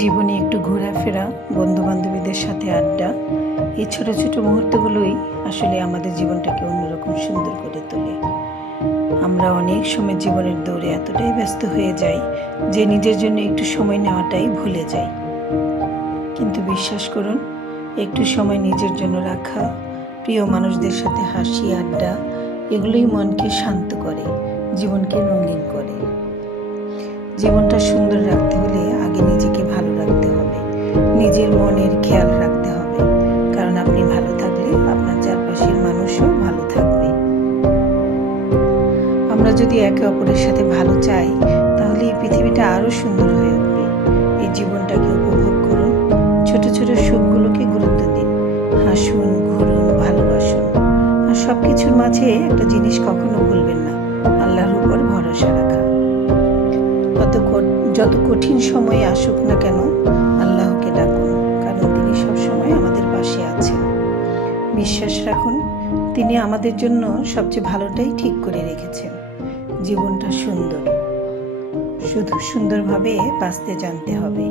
জীবনে একটু ঘোরাফেরা, বন্ধুবান্ধবীদের সাথে আড্ডা, এই ছোট ছোট মুহূর্তগুলোই আসলে আমাদের জীবনটাকে অন্যরকম সুন্দর করে তোলে। আমরা অনেক সময় জীবনের দৌড়ে এতটাই ব্যস্ত হয়ে যাই যে নিজের জন্য একটু সময় নেওয়াটাই ভুলে যাই। কিন্তু বিশ্বাস করুন, একটু সময় নিজের জন্য রাখা, প্রিয় মানুষদের সাথে হাসি আড্ডা, এগুলোই মনকে শান্ত করে, জীবনকে রঙিন করে। জীবনটা সুন্দর রাখতে হলে আগে নিজেকে ভালো রাখতে হবে, নিজের মনের খেয়াল রাখতে হবে, কারণ আপনি ভালো থাকলে আপনার চারপাশের মানুষও ভালো থাকবে। আমরা যদি একে অপরের সাথে ভালো চাই, তাহলে এই পৃথিবীটা আরও সুন্দর হয়ে উঠবে। এই জীবনটাকে উপভোগ করুন, ছোট ছোট সুখগুলোকে গুরুত্ব দিন, হাসুন, ঘুরুন, ভালোবাসুন। আর সব কিছুর মাঝে একটা জিনিস কখনো ভুলবেন না, আল্লাহর উপর ভরসা রাখা। যত কঠিন সময় আসুক না কেন, আল্লাহকে ডাকুন, কারণ তিনি সবসময় আমাদের পাশে আছেন। বিশ্বাস রাখুন, তিনি আমাদের জন্য সবচেয়ে ভালোটাই ঠিক করে রেখেছেন। জীবনটা সুন্দর, শুধু সুন্দরভাবে বাঁচতে জানতে হবে।